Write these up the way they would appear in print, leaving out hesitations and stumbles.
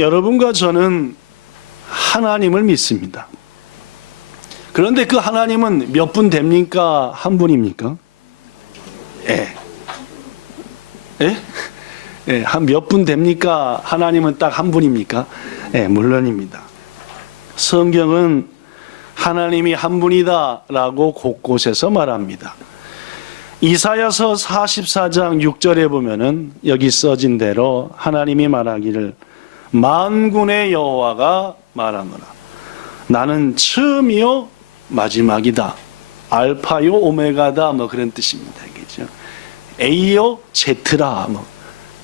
여러분과 저는 하나님을 믿습니다. 그런데 그 하나님은 몇 분 됩니까? 한 분입니까? 예. 예? 예, 한 몇 분 됩니까? 하나님은 딱 한 분입니까? 예, 물론입니다. 성경은 하나님이 한 분이다 라고 곳곳에서 말합니다. 이사야서 44장 6절에 보면은 여기 써진 대로 하나님이 말하기를 만군의 여호와가 말하노라. 나는 처음이요 마지막이다. 알파요 오메가다. 뭐 그런 뜻입니다. 그죠? A요 Z라. 뭐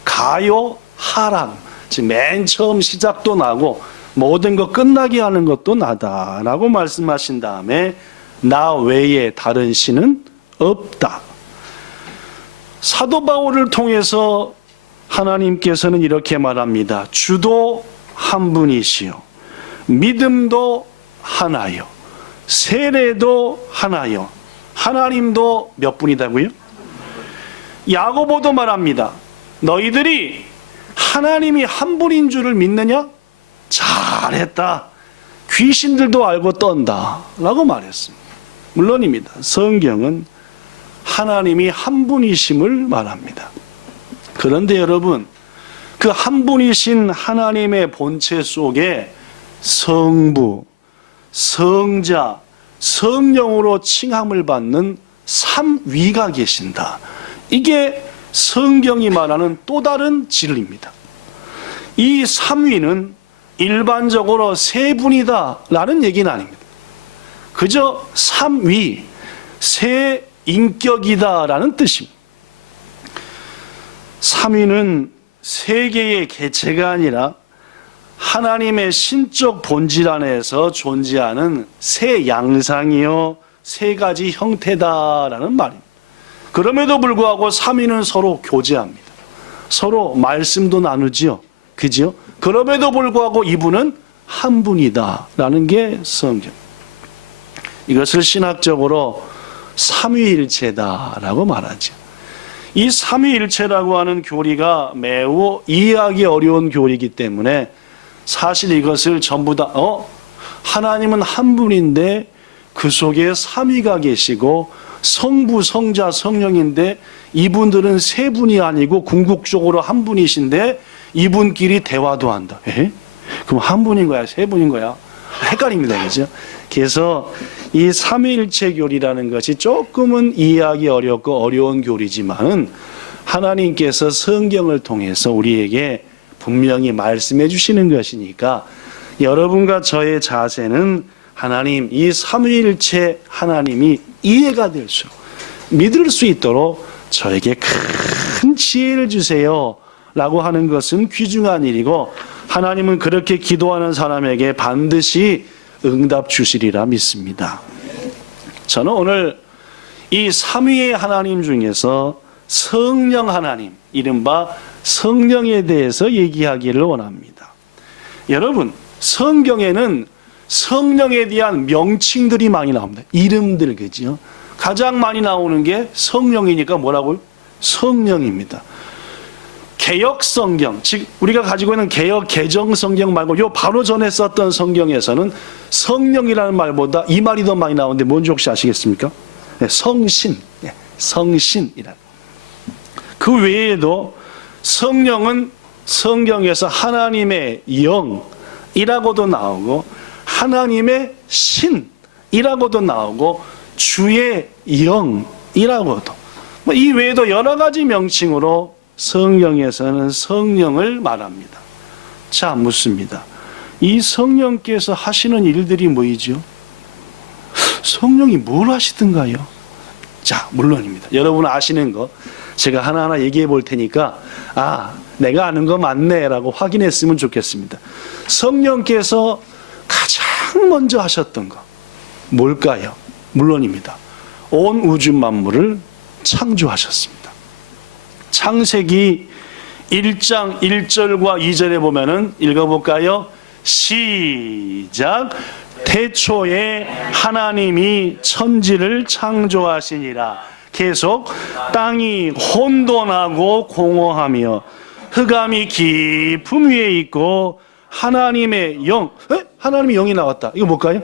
가요 하라. 즉 맨 처음 시작도 나고 모든 것 끝나게 하는 것도 나다라고 말씀하신 다음에 나 외에 다른 신은 없다. 사도 바울을 통해서 하나님께서는 이렇게 말합니다. 주도 한 분이시요 믿음도 하나요 세례도 하나요 하나님도 몇 분이다고요? 야고보도 말합니다. 너희들이 하나님이 한 분인 줄을 믿느냐? 잘했다. 귀신들도 알고 떤다 라고 말했습니다. 물론입니다. 성경은 하나님이 한 분이심을 말합니다. 그런데 여러분, 그 한 분이신 하나님의 본체 속에 성부, 성자, 성령으로 칭함을 받는 삼위가 계신다. 이게 성경이 말하는 또 다른 진리입니다. 이 삼위는 일반적으로 세 분이다 라는 얘기는 아닙니다. 그저 삼위, 세 인격이다 라는 뜻입니다. 삼위는 세 개의 개체가 아니라 하나님의 신적 본질 안에서 존재하는 세 양상이요 세 가지 형태다라는 말입니다. 그럼에도 불구하고 삼위는 서로 교제합니다. 서로 말씀도 나누지요. 그지요? 그럼에도 불구하고 이분은 한 분이다라는 게 성경. 이것을 신학적으로 삼위일체다라고 말하죠. 이 삼위일체라고 하는 교리가 매우 이해하기 어려운 교리이기 때문에 사실 이것을 전부 다 하나님은 한 분인데 그 속에 삼위가 계시고 성부, 성자, 성령인데 이분들은 세 분이 아니고 궁극적으로 한 분이신데 이분끼리 대화도 한다. 그럼 한 분인 거야? 세 분인 거야? 헷갈립니다. 그죠? 그래서 이 삼위일체 교리라는 것이 조금은 이해하기 어렵고 어려운 교리지만 하나님께서 성경을 통해서 우리에게 분명히 말씀해 주시는 것이니까 여러분과 저의 자세는 하나님, 이 삼위일체 하나님이 이해가 될 수, 믿을 수 있도록 저에게 큰 지혜를 주세요 라고 하는 것은 귀중한 일이고 하나님은 그렇게 기도하는 사람에게 반드시 응답 주시리라 믿습니다. 저는 오늘 이 삼위의 하나님 중에서 성령 하나님, 이른바 성령에 대해서 얘기하기를 원합니다. 여러분, 성경에는 성령에 대한 명칭들이 많이 나옵니다. 이름들, 그죠? 가장 많이 나오는 게 성령이니까 뭐라고요? 성령입니다. 개역 성경, 즉 우리가 가지고 있는 개역 개정 성경 말고 요 바로 전에 썼던 성경에서는 성령이라는 말보다 이 말이 더 많이 나오는데 뭔지 혹시 아시겠습니까? 네, 성신, 성신이라. 그 외에도 성령은 성경에서 하나님의 영이라고도 나오고 하나님의 신이라고도 나오고 주의 영이라고도, 이 외에도 여러 가지 명칭으로 성경에서는 성령을 말합니다. 자, 묻습니다. 이 성령께서 하시는 일들이 뭐이죠? 성령이 뭘 하시던가요? 자, 물론입니다. 여러분 아시는 거 제가 하나하나 얘기해 볼 테니까 내가 아는 거 맞네 라고 확인했으면 좋겠습니다. 성령께서 가장 먼저 하셨던 거 뭘까요? 물론입니다. 온 우주 만물을 창조하셨습니다. 창세기 1장 1절과 2절에 보면은 읽어볼까요? 시작. 태초에 하나님이 천지를 창조하시니라. 계속 땅이 혼돈하고 공허하며 흑암이 깊음 위에 있고 하나님의 영, 하나님의 영이 나왔다. 이거 뭘까요?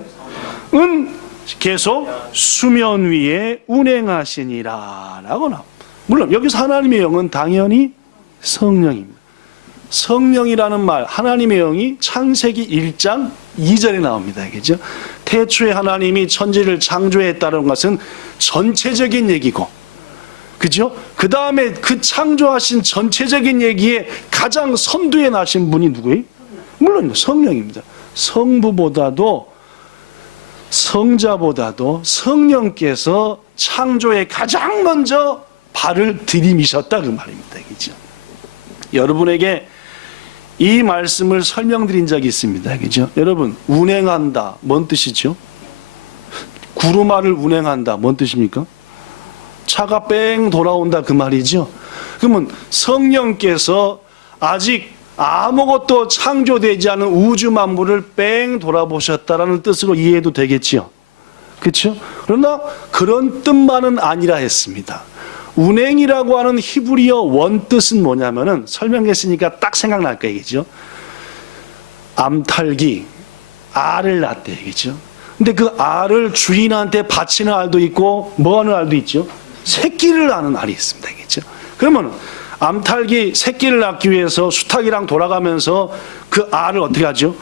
은 계속 수면 위에 운행하시니라 라고 나옵니다. 물론 여기서 하나님의 영은 당연히 성령입니다. 성령이라는 말, 하나님의 영이 창세기 1장 2절에 나옵니다. 그죠? 태초에 하나님이 천지를 창조했다는 것은 전체적인 얘기고, 그죠? 그 다음에 그 창조하신 전체적인 얘기에 가장 선두에 나신 분이 누구예요? 물론 성령입니다. 성부보다도 성자보다도 성령께서 창조에 가장 먼저 발을 들이미셨다 그 말입니다. 그죠? 여러분에게 이 말씀을 설명드린 적이 있습니다. 그죠? 여러분, 운행한다. 뭔 뜻이죠? 구루마를 운행한다. 뭔 뜻입니까? 차가 뺑 돌아온다. 그 말이죠. 그러면 성령께서 아직 아무것도 창조되지 않은 우주 만물을 뺑 돌아보셨다라는 뜻으로 이해해도 되겠지요. 그렇죠? 그러나 그런 뜻만은 아니라 했습니다. 운행이라고 하는 히브리어 원뜻은 뭐냐면은 설명했으니까 딱 생각날 거예요. 그죠? 암탉이 알을 낳대. 그죠? 근데 그 알을 주인한테 바치는 알도 있고 뭐 하는 알도 있죠? 새끼를 낳는 알이 있습니다. 그죠? 그러면 암탉이 새끼를 낳기 위해서 수탉이랑 돌아가면서 그 알을 어떻게 하죠?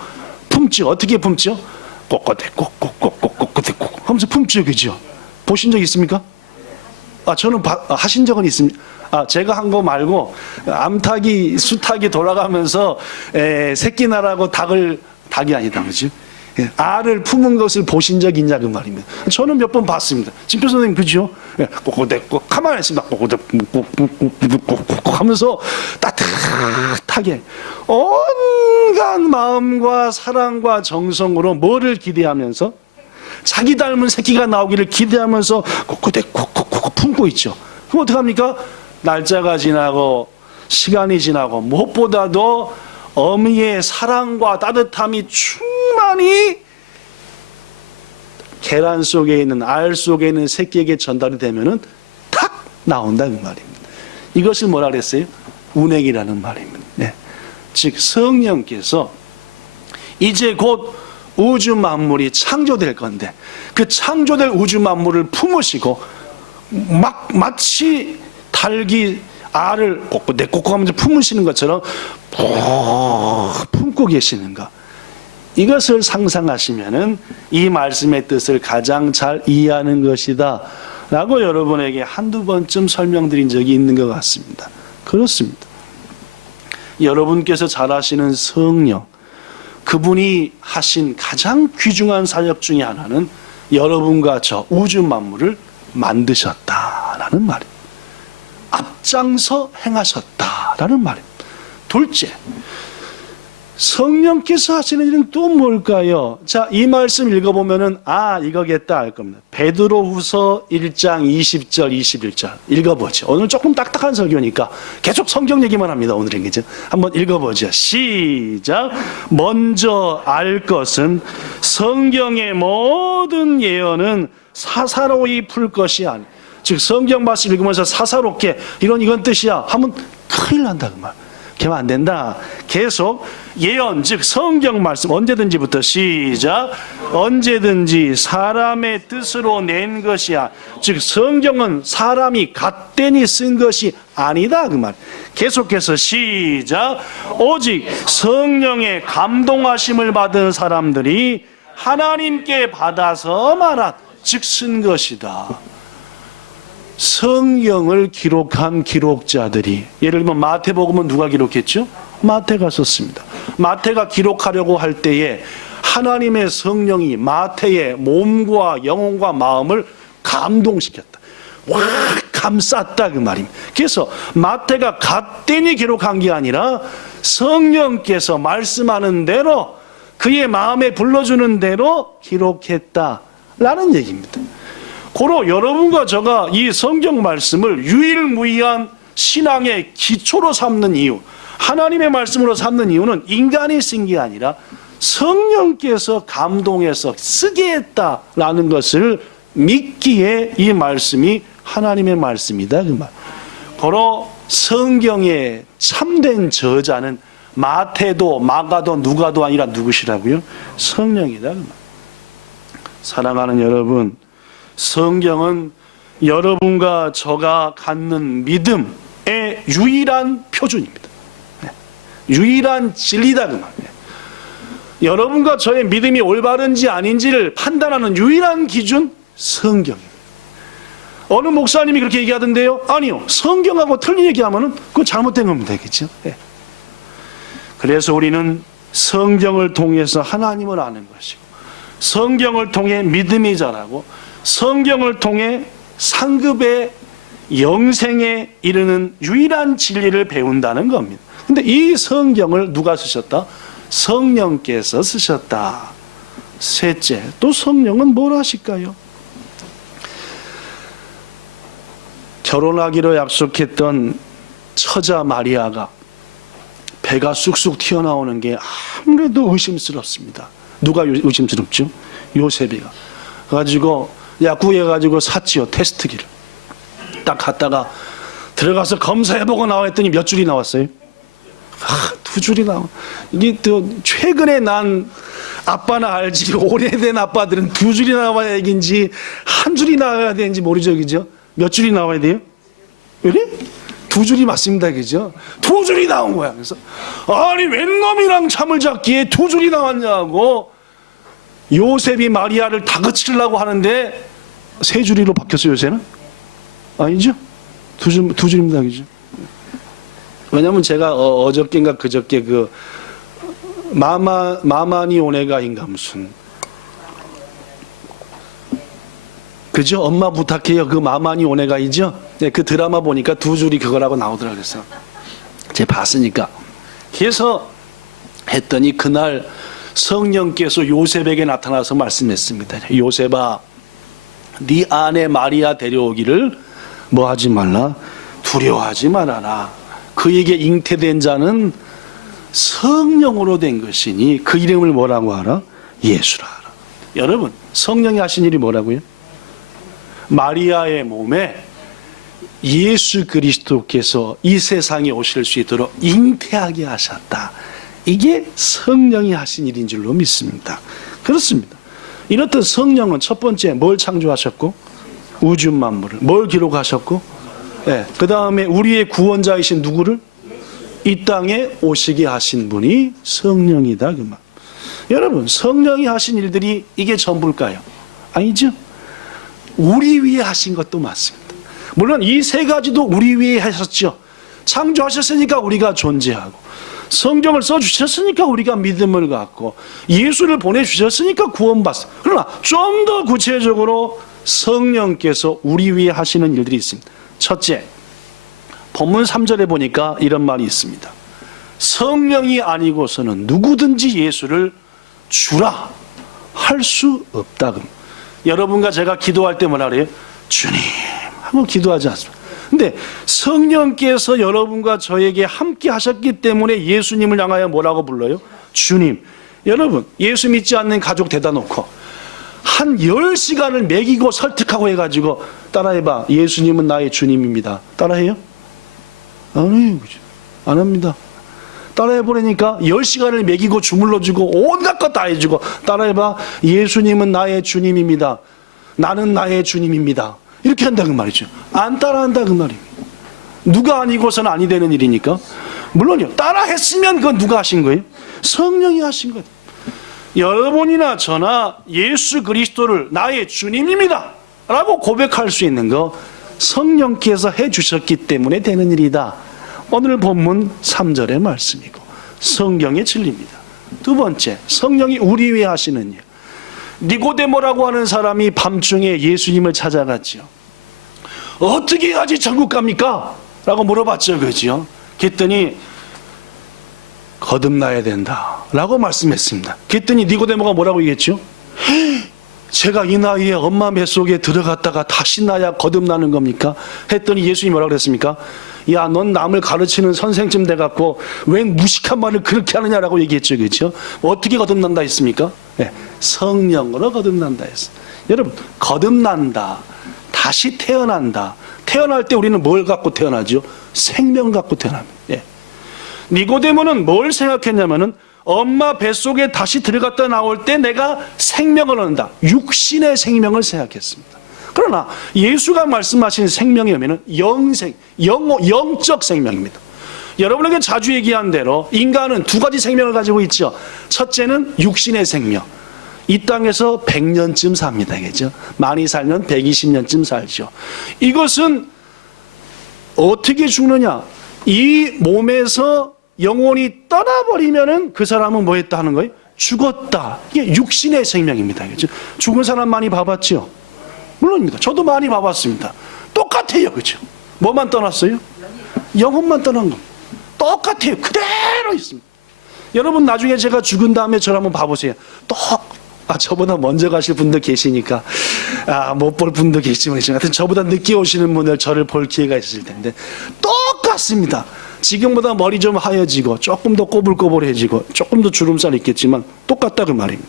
품죠. 어떻게 품죠? 꼬꼬대꼬꼬꼬꼬꼬꼬대꼬 하면서 품죠. 그죠? 보신 적 있습니까? 저는 하신 적은 있습니다. 제가 한 거 말고 암탉이 수탉이 돌아가면서 새끼 나라고 닭이 아니다, 그지? 알을 품은 것을 보신 적 있냐 그 말입니다. 저는 몇 번 봤습니다. 진표 선생님 그죠? 꼬꼬대꼬 가만히 있습니다. 꼬꼬대꼬 하면서 따뜻하게 온갖 마음과 사랑과 정성으로 뭐를 기대하면서 자기 닮은 새끼가 나오기를 기대하면서 꼬꼬대꼬꼬 품고 있죠. 그럼 어떡합니까? 날짜가 지나고 시간이 지나고 무엇보다도 어미의 사랑과 따뜻함이 충만히 계란 속에 있는 알 속에 있는 새끼에게 전달이 되면은 탁 나온다 그 말입니다. 이것을 뭐라 그랬어요? 운행이라는 말입니다. 네. 즉 성령께서 이제 곧 우주 만물이 창조될 건데 그 창조될 우주 만물을 품으시고 마치 닭이 알을 꼬꼬대꼬꼬 하면서 품으시는 것처럼 품고 계시는가. 이것을 상상하시면은 이 말씀의 뜻을 가장 잘 이해하는 것이다 라고 여러분에게 한두 번쯤 설명드린 적이 있는 것 같습니다. 그렇습니다. 여러분께서 잘 아시는 성령, 그분이 하신 가장 귀중한 사역 중에 하나는 여러분과 저 우주 만물을 만드셨다라는 말입니다. 앞장서 행하셨다라는 말입니다. 둘째, 성령께서 하시는 일은 또 뭘까요? 자, 이 말씀 읽어보면은 이거겠다 알 겁니다. 베드로후서 1장 20절 21절 읽어보죠. 오늘 조금 딱딱한 설교니까 계속 성경 얘기만 합니다. 오늘은 그죠? 한번 읽어보죠. 시작. 먼저 알 것은 성경의 모든 예언은 사사로이 풀 것이 아니. 즉 성경 말씀 읽으면서 사사롭게 이건 뜻이야 하면 큰일 난다 그 말. 그러면 안 된다. 계속 예언, 즉 성경 말씀 언제든지부터 시작. 언제든지 사람의 뜻으로 낸 것이야. 즉 성경은 사람이 갓되니 쓴 것이 아니다 그 말. 계속해서 시작. 오직 성령의 감동하심을 받은 사람들이 하나님께 받아서 말한 즉 쓴 것이다. 성경을 기록한 기록자들이, 예를 들면 마태복음은 누가 기록했죠? 마태가 썼습니다. 마태가 기록하려고 할 때에 하나님의 성령이 마태의 몸과 영혼과 마음을 감동시켰다. 와, 감쌌다 그 말입니다. 그래서 마태가 갓되니 기록한 게 아니라 성령께서 말씀하는 대로 그의 마음에 불러주는 대로 기록했다라는 얘기입니다. 고로 여러분과 저가 이 성경 말씀을 유일무이한 신앙의 기초로 삼는 이유, 하나님의 말씀으로 삼는 이유는 인간이 쓴 게 아니라 성령께서 감동해서 쓰게 했다라는 것을 믿기에 이 말씀이 하나님의 말씀이다 그 말. 고로 성경의 참된 저자는 마태도 마가도 누가도 아니라 누구시라고요? 성령이다. 사랑하는 여러분, 성경은 여러분과 저가 갖는 믿음의 유일한 표준입니다. 유일한 진리다 그 말이에요. 여러분과 저의 믿음이 올바른지 아닌지를 판단하는 유일한 기준, 성경입니다. 어느 목사님이 그렇게 얘기하던데요. 아니요, 성경하고 틀린 얘기하면은 그건 잘못된 겁니다. 그렇죠? 네. 그래서 우리는 성경을 통해서 하나님을 아는 것이고, 성경을 통해 믿음이 자라고, 성경을 통해 상급의 영생에 이르는 유일한 진리를 배운다는 겁니다. 근데 이 성경을 누가 쓰셨다? 성령께서 쓰셨다. 셋째, 또 성령은 뭘 하실까요? 결혼하기로 약속했던 처자 마리아가 배가 쑥쑥 튀어나오는 게 아무래도 의심스럽습니다. 누가 의심스럽죠? 요셉이가. 가지고 구해가지고 샀지요, 테스트기를. 딱 갔다가 들어가서 검사해보고 나와 했더니 몇 줄이 나왔어요? 2줄이 나와. 이게 또 최근에 난 아빠나 알지, 오래된 아빠들은 2줄이 나와야 얘기인지 한 줄이 나와야 되는지 모르죠, 그죠? 몇 줄이 나와야 돼요? 그래? 2줄이 맞습니다, 그죠? 2줄이 나온 거야. 그래서 아니 웬 놈이랑 잠을 잤기에 2줄이 나왔냐고 요셉이 마리아를 다그치려고 하는데 3줄이로 바뀌었어요. 요새는? 아니죠? 2줄입니다, 그죠? 왜냐면 제가 어저께인가 그저께 그 마마니 오네가인가 무슨, 그죠? 엄마 부탁해요. 그 마마니 오네가이죠? 네, 그 드라마 보니까 2줄이 그거라고 나오더라고요. 그래서 제가 봤으니까. 그래서 했더니 그날 성령께서 요셉에게 나타나서 말씀했습니다. 요셉아, 네 아내 마리아 데려오기를 뭐 하지 말라? 두려워하지 말아라. 그에게 잉태된 자는 성령으로 된 것이니 그 이름을 뭐라고 하라? 예수라 하라. 여러분, 성령이 하신 일이 뭐라고요? 마리아의 몸에 예수 그리스도께서 이 세상에 오실 수 있도록 잉태하게 하셨다. 이게 성령이 하신 일인 줄로 믿습니다. 그렇습니다. 이렇듯 성령은 첫 번째 뭘 창조하셨고? 우주 만물을. 뭘 기록하셨고? 네. 그 다음에 우리의 구원자이신 누구를? 이 땅에 오시게 하신 분이 성령이다 그 말. 여러분, 성령이 하신 일들이 이게 전부일까요? 아니죠. 우리 위해 하신 것도 맞습니다. 물론 이 3가지도 우리 위해 하셨죠. 창조하셨으니까 우리가 존재하고, 성경을 써주셨으니까 우리가 믿음을 갖고, 예수를 보내주셨으니까 구원받습니다. 그러나 좀 더 구체적으로 성령께서 우리 위해 하시는 일들이 있습니다. 첫째, 본문 3절에 보니까 이런 말이 있습니다. 성령이 아니고서는 누구든지 예수를 주라 할 수 없다. 여러분과 제가 기도할 때 뭐라 그래요? 주님 하고 기도하지 않습니다. 근데 성령께서 여러분과 저에게 함께 하셨기 때문에 예수님을 향하여 뭐라고 불러요? 주님. 여러분, 예수 믿지 않는 가족 대다 놓고 한 10시간을 먹이고 설득하고 해가지고 따라해봐. 예수님은 나의 주님입니다. 따라해요? 안 해요. 안 합니다. 따라해보려니까 10시간을 먹이고 주물러주고 온갖 것 다 해주고 따라해봐. 예수님은 나의 주님입니다. 나는 나의 주님입니다. 이렇게 한다 그 말이죠. 안 따라한다 그 말입니다. 누가 아니고서는 아니 되는 일이니까. 물론요, 따라했으면 그건 누가 하신 거예요? 성령이 하신 거예요. 여러분이나 저나 예수 그리스도를 나의 주님입니다 라고 고백할 수 있는 거 성령께서 해주셨기 때문에 되는 일이다. 오늘 본문 3절의 말씀이고 성경의 진리입니다. 두 번째, 성령이 우리 위해 하시는 일. 니고데모라고 하는 사람이 밤중에 예수님을 찾아갔죠. 어떻게 해야지 천국 갑니까? 라고 물어봤죠. 그죠? 그랬더니 거듭나야 된다 라고 말씀했습니다. 그랬더니 니고데모가 뭐라고 얘기했죠? 제가 이 나이에 엄마 뱃속에 들어갔다가 다시 나야 거듭나는 겁니까? 했더니 예수님이 뭐라고 그랬습니까? 야, 넌 남을 가르치는 선생쯤 돼갖고 웬 무식한 말을 그렇게 하느냐라고 얘기했죠. 그렇죠? 어떻게 거듭난다 했습니까? 네, 성령으로 거듭난다 했어. 여러분, 거듭난다, 다시 태어난다. 태어날 때 우리는 뭘 갖고 태어나죠? 생명 갖고 태어납니다. 예. 니고데모는 뭘 생각했냐면은 엄마 뱃속에 다시 들어갔다 나올 때 내가 생명을 얻는다. 육신의 생명을 생각했습니다. 그러나 예수가 말씀하신 생명의 의미는 영적 생명입니다. 여러분에게 자주 얘기한 대로 인간은 두 가지 생명을 가지고 있죠. 첫째는 육신의 생명. 이 땅에서 100년쯤 삽니다. 그죠? 많이 살면 120년쯤 살죠. 이것은 어떻게 죽느냐? 이 몸에서 영혼이 떠나버리면은 그 사람은 뭐 했다 하는 거예요? 죽었다. 이게 육신의 생명입니다. 그죠? 죽은 사람 많이 봐봤죠? 물론입니다. 저도 많이 봐봤습니다. 똑같아요. 그죠? 뭐만 떠났어요? 영혼만 떠난 겁니다. 똑같아요. 그대로 있습니다. 여러분 나중에 제가 죽은 다음에 저를 한번 봐보세요. 저보다 먼저 가실 분도 계시니까 못 볼 분도 계시지만 하여튼 저보다 늦게 오시는 분들 저를 볼 기회가 있을 텐데 똑같습니다. 지금보다 머리 좀 하얘지고 조금 더 꼬불꼬불해지고 조금 더 주름살 있겠지만 똑같다 그 말입니다.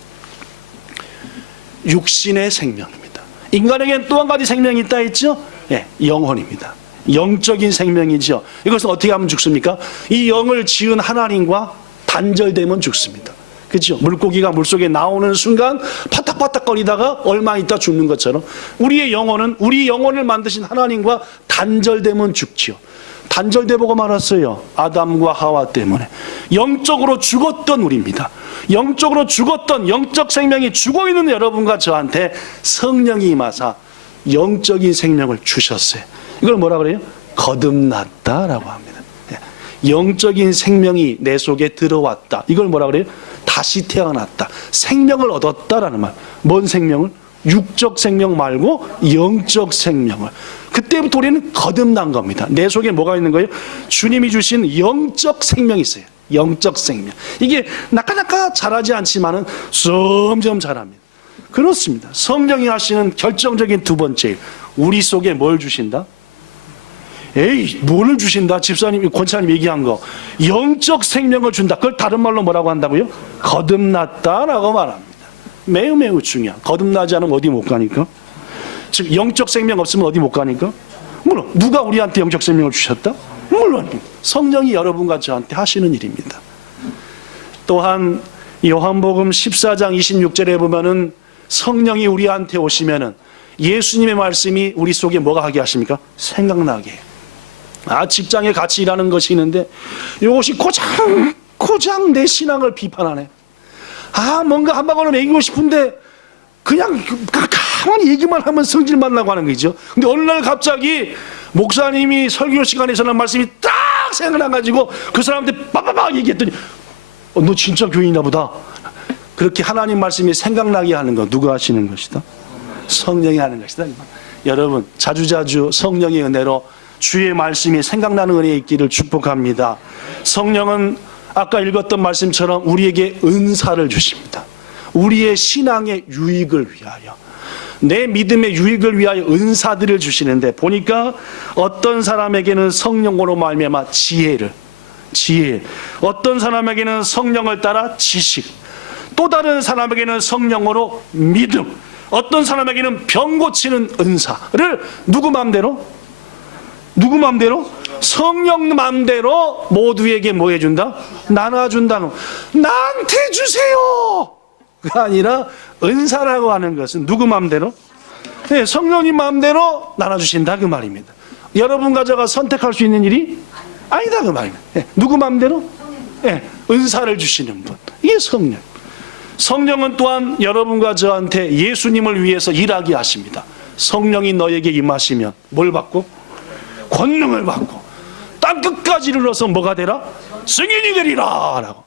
육신의 생명입니다. 인간에게는 또 한 가지 생명이 있다 했죠? 예, 영혼입니다. 영적인 생명이죠. 이것은 어떻게 하면 죽습니까? 이 영을 지은 하나님과 단절되면 죽습니다. 그렇죠? 물고기가 물속에 나오는 순간 파닥파닥거리다가 얼마 있다 죽는 것처럼 우리 영혼을 만드신 하나님과 단절되면 죽지요. 단절돼 보고 말았어요. 아담과 하와 때문에. 영적으로 죽었던 우리입니다. 영적으로 죽었던 영적 생명이 죽어있는 여러분과 저한테 성령이 임하사 영적인 생명을 주셨어요. 이걸 뭐라 그래요? 거듭났다라고 합니다. 영적인 생명이 내 속에 들어왔다. 이걸 뭐라 그래요? 다시 태어났다. 생명을 얻었다라는 말. 뭔 생명을? 육적 생명 말고 영적 생명을. 그때부터 우리는 거듭난 겁니다. 내 속에 뭐가 있는 거예요? 주님이 주신 영적 생명이 있어요. 영적 생명. 이게 나까나까 잘하지 않지만은 점점 잘합니다. 그렇습니다. 성령이 하시는 결정적인 두 번째 일. 우리 속에 뭘 주신다? 뭘 주신다? 집사님, 권사님 얘기한 거. 영적 생명을 준다. 그걸 다른 말로 뭐라고 한다고요? 거듭났다라고 말합니다. 매우 매우 중요한. 거듭나지 않으면 어디 못 가니까? 즉 영적 생명 없으면 어디 못 가니까? 물론 누가 우리한테 영적 생명을 주셨다? 물론 성령이 여러분과 저한테 하시는 일입니다. 또한 요한복음 14장 26절에 보면은 성령이 우리한테 오시면은 예수님의 말씀이 우리 속에 뭐가 하게 하십니까? 생각나게 해요. 직장에 같이 일하는 것이 있는데 이것이 고장 내 신앙을 비판하네. 뭔가 한 방울을 먹이고 싶은데 그냥 가만히 얘기만 하면 성질만 나고 하는 거죠. 근데 어느 날 갑자기 목사님이 설교 시간에 전한 말씀이 딱 생각나가지고 그 사람한테 빠바박 얘기했더니 너 진짜 교인이나 보다. 그렇게 하나님 말씀이 생각나게 하는 거 누가 하시는 것이다? 성령이 하는 것이다. 여러분 자주자주 성령의 은혜로 주의 말씀이 생각나는 은혜에 있기를 축복합니다. 성령은 아까 읽었던 말씀처럼 우리에게 은사를 주십니다. 우리의 신앙의 유익을 위하여, 내 믿음의 유익을 위하여 은사들을 주시는데 보니까 어떤 사람에게는 성령으로 말미암아 지혜, 어떤 사람에게는 성령을 따라 지식, 또 다른 사람에게는 성령으로 믿음, 어떤 사람에게는 병 고치는 은사를 누구 마음대로? 성령 마음대로 모두에게 뭐 해준다? 나눠준다. 나한테 주세요! 그가 아니라 은사라고 하는 것은 누구 마음대로? 네, 성령님 마음대로 나눠주신다 그 말입니다. 여러분과 제가 선택할 수 있는 일이 아니다 그 말입니다. 네, 누구 마음대로? 네, 은사를 주시는 분. 이게 성령. 성령은 또한 여러분과 저한테 예수님을 위해서 일하게 하십니다. 성령이 너에게 임하시면 뭘 받고? 권능을 받고 땅끝까지 이르러서 뭐가 되라? 증인이 되리라 라고.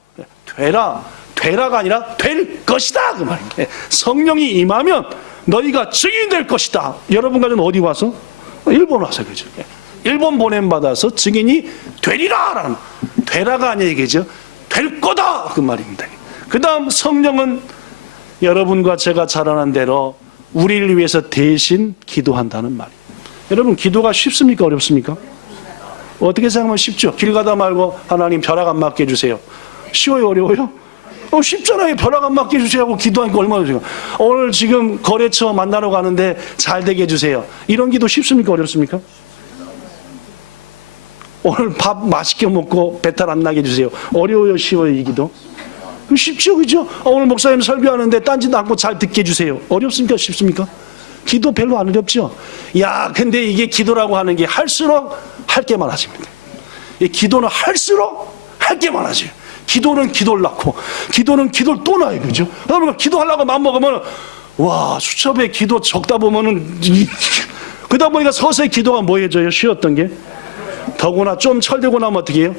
되라가 아니라 될 것이다 그 말입니다. 성령이 임하면 너희가 증인이 될 것이다. 여러분과 저는 어디 와서? 일본 와서 그죠. 일본 보냄받아서 증인이 되리라 라는, 되라가 아니라 얘기죠. 될 거다 그 말입니다. 그 다음 성령은 여러분과 제가 잘 아는 대로 우리를 위해서 대신 기도한다는 말이에요. 여러분 기도가 쉽습니까 어렵습니까? 어떻게 생각하면 쉽죠. 길 가다 말고 하나님 벼락 안 맞게 해주세요. 쉬워요 어려워요? 쉽잖아요. 벼락 안 맞게 해주세요 하고 기도하니까 얼마나 좋아요. 오늘 지금 거래처 만나러 가는데 잘 되게 해주세요. 이런 기도 쉽습니까 어렵습니까? 오늘 밥 맛있게 먹고 배탈 안 나게 해주세요. 어려워요, 쉬워요, 이 기도? 쉽죠, 그죠? 오늘 목사님 설교하는데 딴짓 않고 잘 듣게 해주세요. 어렵습니까, 쉽습니까? 기도 별로 안 어렵죠? 야, 근데 이게 기도라고 하는 게 할수록 할 게 많아집니다. 이 기도는 할수록 할 게 많아져요. 기도는 기도를 낳고, 기도는 기도를 또 낳아요, 그죠? 그러니까 기도하려고 마음먹으면, 와, 수첩에 기도 적다 보면은, 그러다 보니까 서서히 기도가 뭐해져요? 쉬웠던 게. 더구나 좀 철들고 나면 어떻게 해요?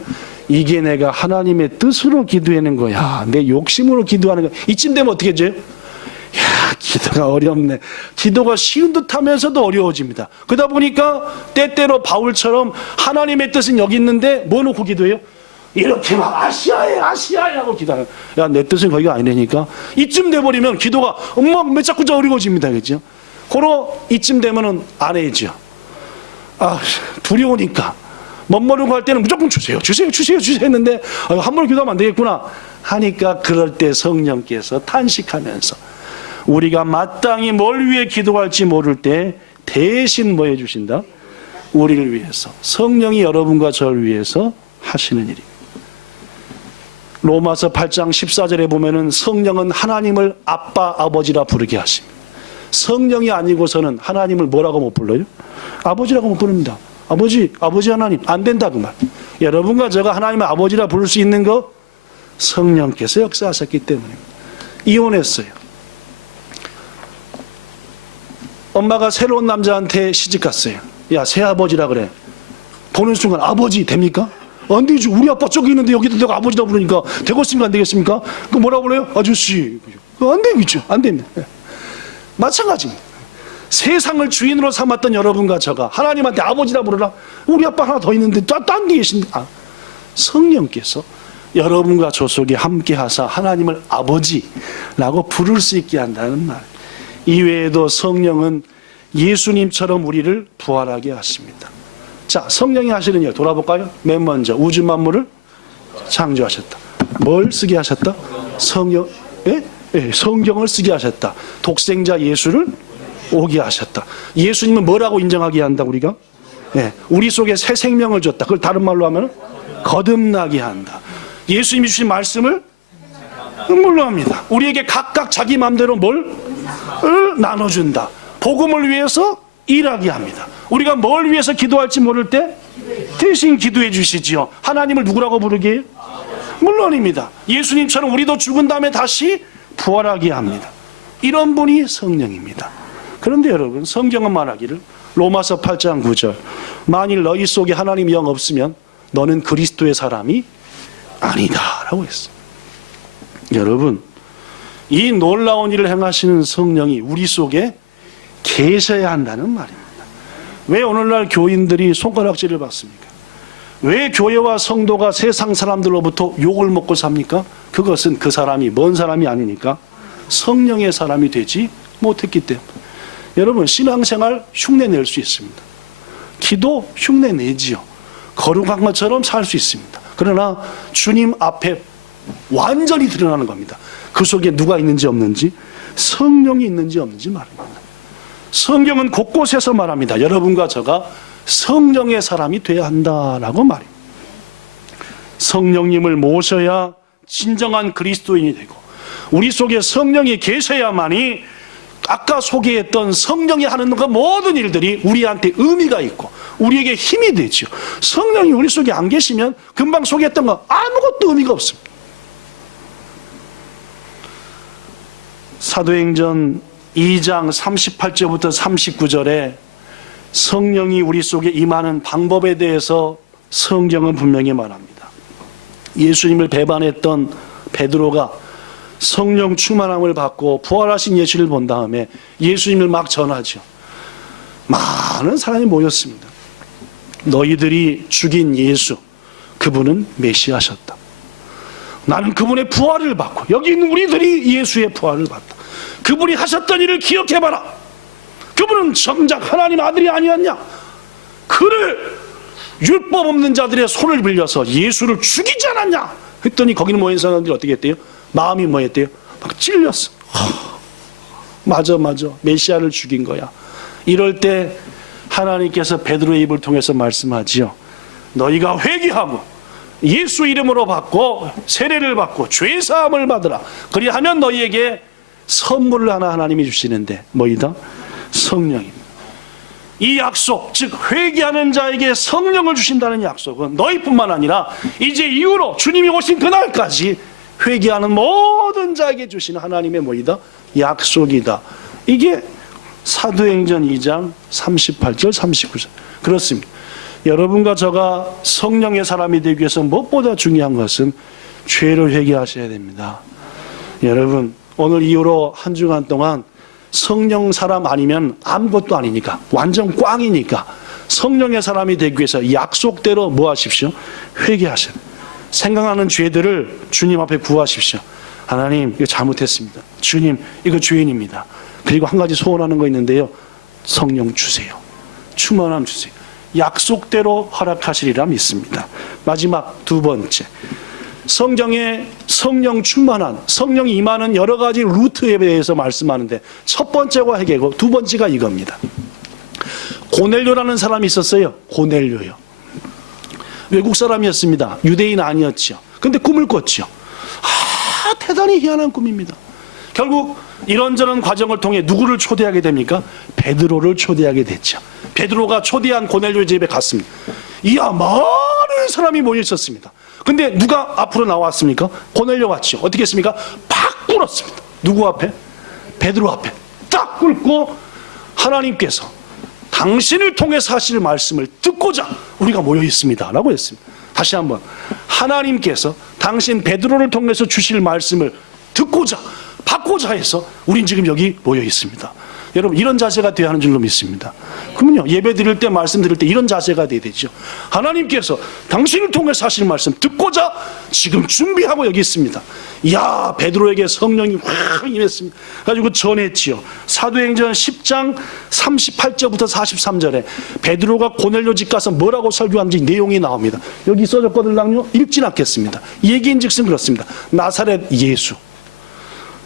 이게 내가 하나님의 뜻으로 기도하는 거야. 내 욕심으로 기도하는 거야. 이쯤 되면 어떻게 해져요? 야, 기도가 어렵네. 기도가 쉬운 듯 하면서도 어려워집니다. 그러다 보니까 때때로 바울처럼 하나님의 뜻은 여기 있는데 뭐 놓고 기도해요? 이렇게 막 아시아에 하고 기도하는. 야, 내 뜻은 거기가 아니라니까. 이쯤 돼버리면 기도가 왜 자꾸 어려워집니다. 그죠? 고로 이쯤 되면은 안 해야죠. 아, 두려우니까. 멋모르고 할 때는 무조건 주세요 했는데 한 번 기도하면 안 되겠구나 하니까 그럴 때 성령께서 탄식하면서 우리가 마땅히 뭘 위해 기도할지 모를 때 대신 뭐 해주신다? 우리를 위해서 성령이 여러분과 저를 위해서 하시는 일입니다. 로마서 8장 14절에 보면은 성령은 하나님을 아빠 아버지라 부르게 하십니다. 성령이 아니고서는 하나님을 뭐라고 못 불러요? 아버지라고 못 부릅니다. 아버지 하나님 안 된다 그 말. 여러분과 제가 하나님의 아버지라 부를 수 있는 거 성령께서 역사하셨기 때문입니다. 이혼했어요. 엄마가 새로운 남자한테 시집갔어요. 야, 새아버지라 그래. 보는 순간 아버지 됩니까? 안 되죠. 우리 아빠 저기 있는데 여기도 내가 아버지라 부르니까 되겠습니까? 안 되겠습니까? 그 뭐라고 그래요? 아저씨. 안 되겠죠. 안 됩니다. 마찬가지입니다. 세상을 주인으로 삼았던 여러분과 저가 하나님한테 아버지라 부르라. 우리 아빠 하나 더 있는데 딴 데 계신데. 성령께서 여러분과 저 속에 함께 하사 하나님을 아버지라고 부를 수 있게 한다는 말. 이외에도 성령은 예수님처럼 우리를 부활하게 하십니다. 자, 성령이 하시는 일 돌아볼까요? 맨 먼저 우주 만물을 창조하셨다. 뭘 쓰게 하셨다? 성령, 성경을 쓰게 하셨다. 독생자 예수를 오게 하셨다. 예수님은 뭐라고 인정하게 한다 우리가? 우리 속에 새 생명을 줬다. 그걸 다른 말로 하면 거듭나게 한다. 예수님이 주신 말씀을 물러합니다. 우리에게 각각 자기 마음대로 뭘 나눠준다. 복음을 위해서 일하게 합니다. 우리가 뭘 위해서 기도할지 모를 때 대신 기도해 주시지요. 하나님을 누구라고 부르게 해요? 물론입니다. 예수님처럼 우리도 죽은 다음에 다시 부활하게 합니다. 이런 분이 성령입니다. 그런데 여러분, 성경은 말하기를 로마서 8장 9절 만일 너희 속에 하나님 영 없으면 너는 그리스도의 사람이 아니다 라고 했어요. 여러분, 이 놀라운 일을 행하시는 성령이 우리 속에 계셔야 한다는 말입니다. 왜 오늘날 교인들이 손가락질을 받습니까? 왜 교회와 성도가 세상 사람들로부터 욕을 먹고 삽니까? 그것은 그 사람이 뭔 사람이 아니니까 성령의 사람이 되지 못했기 때문에. 여러분, 신앙생활 흉내낼 수 있습니다. 기도 흉내내지요. 거룩한 것처럼 살 수 있습니다. 그러나 주님 앞에 완전히 드러나는 겁니다. 그 속에 누가 있는지 없는지, 성령이 있는지 없는지 말입니다. 성경은 곳곳에서 말합니다. 여러분과 저가 성령의 사람이 되어야 한다라고 말입니다. 성령님을 모셔야 진정한 그리스도인이 되고 우리 속에 성령이 계셔야만이 아까 소개했던 성령이 하는 그 모든 일들이 우리한테 의미가 있고 우리에게 힘이 되죠. 성령이 우리 속에 안 계시면 금방 소개했던 거 아무것도 의미가 없습니다. 사도행전 2장 38절부터 39절에 성령이 우리 속에 임하는 방법에 대해서 성경은 분명히 말합니다. 예수님을 배반했던 베드로가 성령 충만함을 받고 부활하신 예수를 본 다음에 예수님을 막 전하죠. 많은 사람이 모였습니다. 너희들이 죽인 예수, 그분은 메시아셨다. 나는 그분의 부활을 받고 여기 있는 우리들이 예수의 부활을 받다. 그분이 하셨던 일을 기억해봐라. 그분은 정작 하나님 아들이 아니었냐? 그를 율법 없는 자들의 손을 빌려서 예수를 죽이지 않았냐? 했더니 거기는 모인 사람들이 어떻게 했대요? 마음이 뭐 했대요? 막 찔렸어. 맞아 메시아를 죽인 거야. 이럴 때 하나님께서 베드로의 입을 통해서 말씀하지요. 너희가 회개하고 예수 이름으로 받고 세례를 받고 죄 사함을 받으라. 그리하면 너희에게 선물을 하나 하나님이 주시는데 뭐이다? 성령입니다. 이 약속, 즉 회개하는 자에게 성령을 주신다는 약속은 너희뿐만 아니라 이제 이후로 주님이 오신 그날까지 회개하는 모든 자에게 주시는 하나님의 뭐이다? 약속이다. 이게 사도행전 2장 38절 39절. 그렇습니다. 여러분과 저가 성령의 사람이 되기 위해서 무엇보다 중요한 것은 죄를 회개하셔야 됩니다. 여러분, 오늘 이후로 한 주간 동안 성령 사람 아니면 아무것도 아니니까, 완전 꽝이니까 성령의 사람이 되기 위해서 약속대로 뭐 하십시오? 회개하셔야 돼요. 생각나는 죄들을 주님 앞에 구하십시오. 하나님, 이거 잘못했습니다. 주님, 이거 죄인입니다. 그리고 한 가지 소원하는 거 있는데요. 성령 주세요. 충만함 주세요. 약속대로 허락하시리라 믿습니다. 마지막 두 번째, 성경에 성령 충만한, 성령이 임하는 여러 가지 루트에 대해서 말씀하는데 첫 번째가 회개고 두 번째가 이겁니다. 고넬료라는 사람이 있었어요. 고넬료요. 외국 사람이었습니다. 유대인 아니었죠. 근데 꿈을 꿨죠. 대단히 희한한 꿈입니다. 결국 이런저런 과정을 통해 누구를 초대하게 됩니까? 베드로를 초대하게 됐죠. 베드로가 초대한 고넬료의 집에 갔습니다. 이야, 많은 사람이 모여 있었습니다. 근데 누가 앞으로 나왔습니까? 고넬료 왔죠. 어떻게 했습니까? 팍 꿇었습니다. 누구 앞에? 베드로 앞에 딱 꿇고 하나님께서 당신을 통해서 하실 말씀을 듣고자 우리가 모여 있습니다 라고 했습니다. 다시 한번, 하나님께서 당신 베드로를 통해서 주실 말씀을 듣고자 받고자 해서 우린 지금 여기 모여 있습니다. 여러분, 이런 자세가 되어야 하는 줄로 믿습니다. 그러면요, 예배 드릴 때, 말씀 드릴 때 이런 자세가 되어야 되죠. 하나님께서 당신을 통해서 하실 말씀 듣고자 지금 준비하고 여기 있습니다. 이야, 베드로에게 성령이 확 임했습니다. 가지고 전했지요. 사도행전 10장 38절부터 43절에 베드로가 고넬료 집 가서 뭐라고 설교한지 내용이 나옵니다. 여기 써졌거든요. 읽진 않겠습니다. 얘기인즉슨 그렇습니다. 나사렛 예수.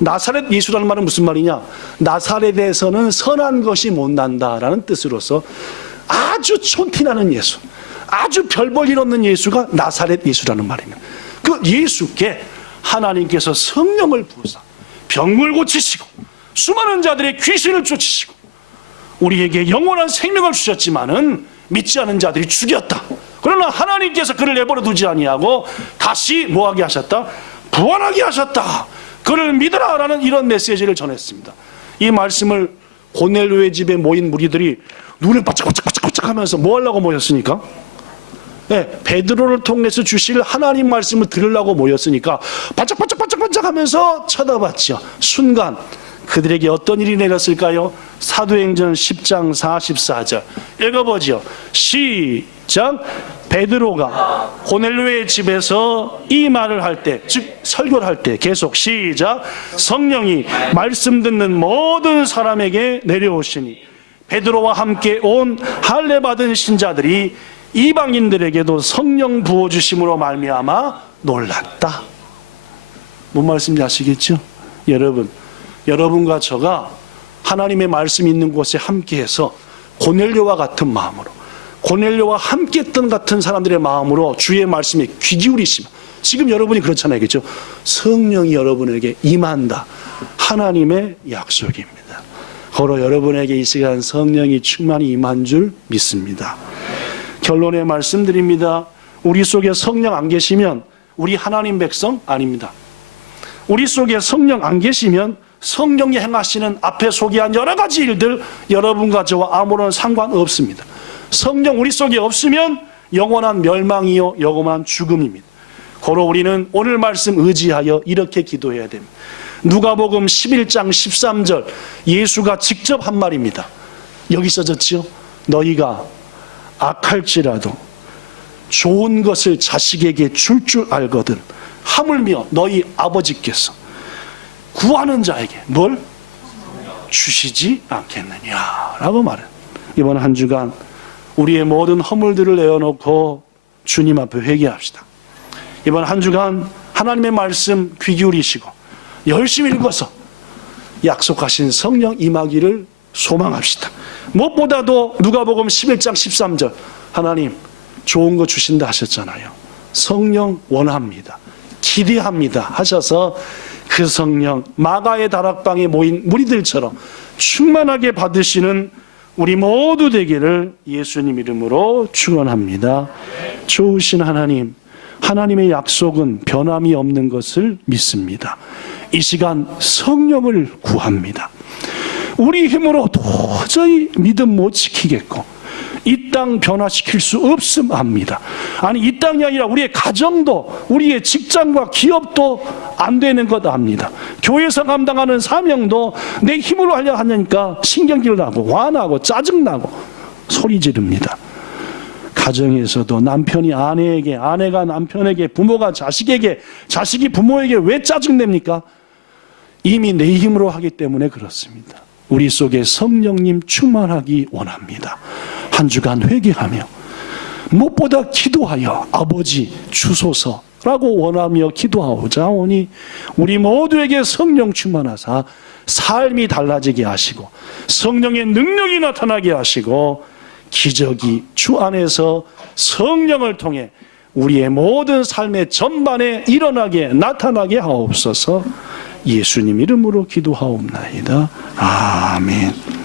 나사렛 예수라는 말은 무슨 말이냐? 나사렛에서는 선한 것이 못 난다라는 뜻으로서 아주 촌티나는 예수, 아주 별 볼 일 없는 예수가 나사렛 예수라는 말입니다. 그 예수께 하나님께서 성령을 부으사 병을 고치시고 수많은 자들의 귀신을 쫓으시고 우리에게 영원한 생명을 주셨지만은 믿지 않은 자들이 죽였다. 그러나 하나님께서 그를 내버려 두지 아니하고 다시 뭐하게 하셨다? 부활하게 하셨다. 그를 믿으라 라는 이런 메시지를 전했습니다. 이 말씀을 고넬료의 집에 모인 무리들이 눈을 바짝바짝바짝 하면서 뭐 하려고 모였습니까? 네, 베드로를 통해서 주실 하나님 말씀을 들으려고 모였으니까 바짝바짝 하면서 쳐다봤죠. 순간 그들에게 어떤 일이 내렸을까요? 사도행전 10장 44절 읽어보죠. 시작. 베드로가 고넬료의 집에서 이 말을 할 때, 즉 설교를 할 때 계속 시작. 성령이 말씀 듣는 모든 사람에게 내려오시니 베드로와 함께 온 할례 받은 신자들이 이방인들에게도 성령 부어주심으로 말미암아 놀랐다. 뭔 말씀인지 아시겠죠? 여러분과 저가 하나님의 말씀이 있는 곳에 함께해서 고넬료와 같은 마음으로, 고넬료와 함께 했던 같은 사람들의 마음으로 주의 말씀에 귀 기울이시면, 지금 여러분이 그렇잖아요, 그렇죠? 성령이 여러분에게 임한다. 하나님의 약속입니다. 걸어 여러분에게 이 시간 성령이 충만히 임한 줄 믿습니다. 결론의 말씀드립니다. 우리 속에 성령 안 계시면 우리 하나님 백성 아닙니다. 우리 속에 성령 안 계시면 성령이 행하시는 앞에 소개한 여러 가지 일들 여러분과 저와 아무런 상관없습니다. 성령 우리 속에 없으면 영원한 멸망이요 영원한 죽음입니다. 고로 우리는 오늘 말씀 의지하여 이렇게 기도해야 됩니다. 누가복음 11장 13절 예수가 직접 한 말입니다. 여기 써졌지요. 너희가 악할지라도 좋은 것을 자식에게 줄 알거든 하물며 너희 아버지께서 구하는 자에게 뭘 주시지 않겠느냐라고 말해요. 이번 한 주간 우리의 모든 허물들을 내어놓고 주님 앞에 회개합시다. 이번 한 주간 하나님의 말씀 귀 기울이시고 열심히 읽어서 약속하신 성령 임하기를 소망합시다. 무엇보다도 누가복음 11장 13절 하나님 좋은 거 주신다 하셨잖아요. 성령 원합니다. 기대합니다 하셔서 그 성령 마가의 다락방에 모인 무리들처럼 충만하게 받으시는 우리 모두 되기를 예수님 이름으로 축원합니다. 좋으신 하나님, 하나님의 약속은 변함이 없는 것을 믿습니다. 이 시간 성령을 구합니다. 우리 힘으로 도저히 믿음 못 지키겠고 이 땅 변화시킬 수 없음 압니다. 아니 이 땅이 아니라 우리의 가정도 우리의 직장과 기업도 안 되는 것 압니다. 교회에서 감당하는 사명도 내 힘으로 하려 하니까 신경질 나고 화나고 짜증나고 소리 지릅니다. 가정에서도 남편이 아내에게, 아내가 남편에게, 부모가 자식에게, 자식이 부모에게 왜 짜증냅니까? 이미 내 힘으로 하기 때문에 그렇습니다. 우리 속에 성령님 충만하기 원합니다. 한 주간 회개하며 무엇보다 기도하여 아버지 주소서라고 원하며 기도하오자 오니 우리 모두에게 성령 충만하사 삶이 달라지게 하시고 성령의 능력이 나타나게 하시고 기적이 주 안에서 성령을 통해 우리의 모든 삶의 전반에 일어나게 나타나게 하옵소서. 예수님 이름으로 기도하옵나이다. 아멘.